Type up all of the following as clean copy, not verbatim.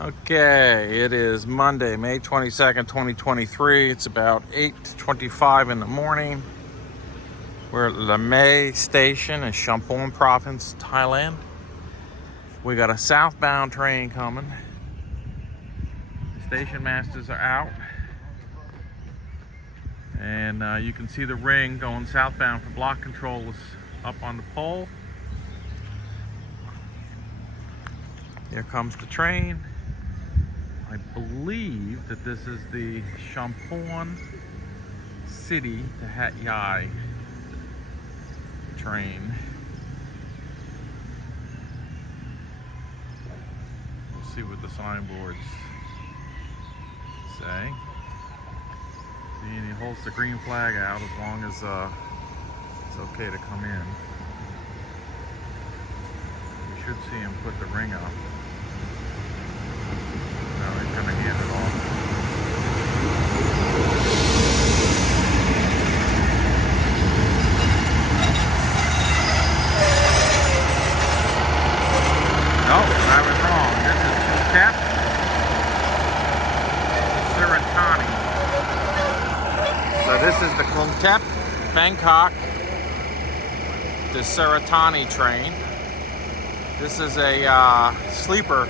Okay, it is Monday, May 22nd, 2023. It's about 8:25 in the morning. We're at Lamae Station in Chumphon province, Thailand. We got a southbound train coming. Station masters are out. And you can see the ring going southbound for block control is up on the pole. Here comes the train. I believe that this is the Chumphon City to Hat Yai train. We'll see what the signboards say. See, and he holds the green flag out as long as it's okay to come in. You should see him put the ring up. Now he's going to hand it off. Nope, I was wrong. This is Surat to Thani. So this is the 22’23-Bangkok to Surat train. This is a sleeper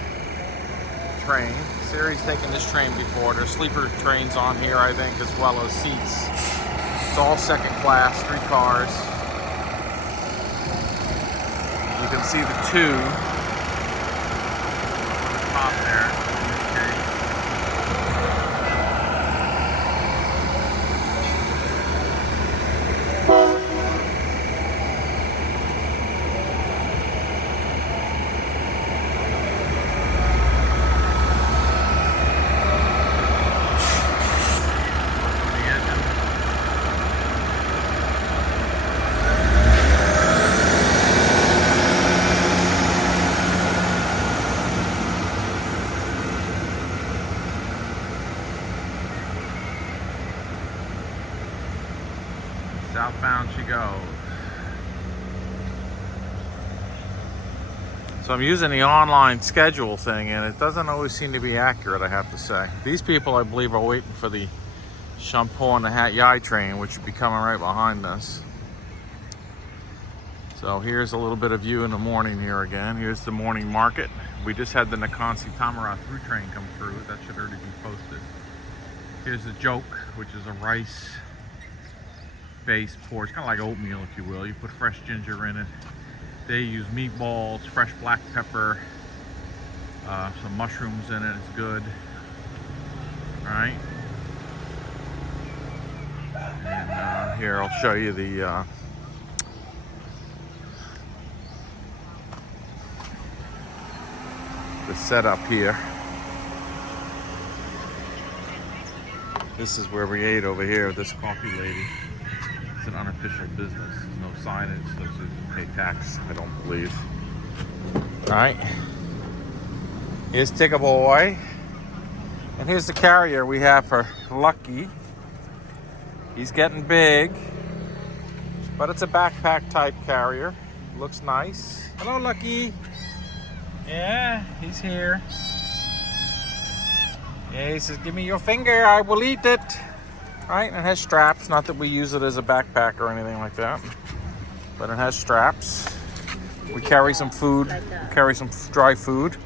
train. Siri's taken this train before. There's sleeper trains on here, I think, as well as seats. It's all second class, 3 cars. You can see the 2 on the top there in this case. Southbound she goes. So I'm using the online schedule thing, and it doesn't always seem to be accurate, I have to say. These people, I believe, are waiting for the Chumphon to Hat Yai train, which should be coming right behind us. So here's a little bit of view in the morning here again. Here's the morning market. We just had the Nakansi Tamara through train come through. That should already be posted. Here's the joke, which is a rice based porridge, kind of like oatmeal, if you will. You put fresh ginger in it. They use meatballs, fresh black pepper, some mushrooms in it. It's good. All right. And here I'll show you the setup here. This is where we ate over here. This coffee lady. It's an unofficial business. There's no signage, so you pay tax, I don't believe. Alright. Here's Tigger Boy. And here's the carrier we have for Lucky. He's getting big, but it's a backpack type carrier. Looks nice. Hello, Lucky. Yeah, he's here. Yeah, he says, give me your finger, I will eat it. Right, and it has straps. Not that we use it as a backpack or anything like that, but it has straps. We carry some food. We carry some dry food.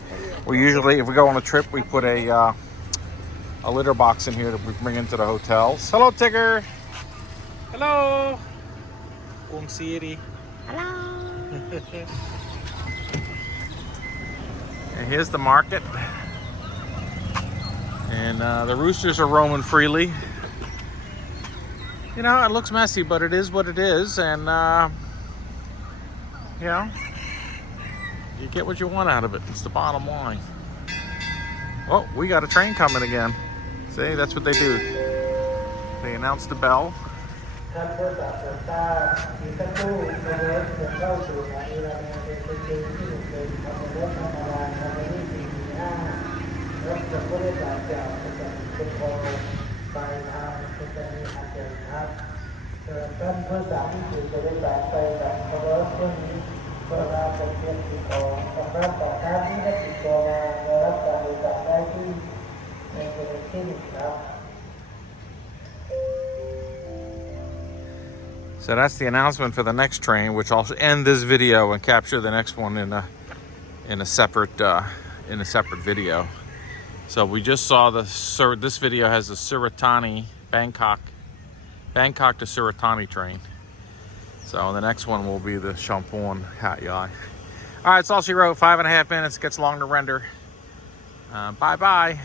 We usually, if we go on a trip, we put a litter box in here that we bring into the hotels. Hello, Tigger. Hello. Bung Siri. Hello. And here's the market, and the roosters are roaming freely. You know, it looks messy, but it is what it is, and you know, you get what you want out of it. It's the bottom line. Oh, we got a train coming again. See, that's what they do. They announce the bell. So that's the announcement for the next train, which I'll end this video and capture the next one in a separate video. So we just saw this video has the Surat Thani Bangkok to Surat Thani train. So the next one will be the Chumphon Hat Yai. All right, it's all she wrote. 5.5 minutes. Gets long to render. Bye bye.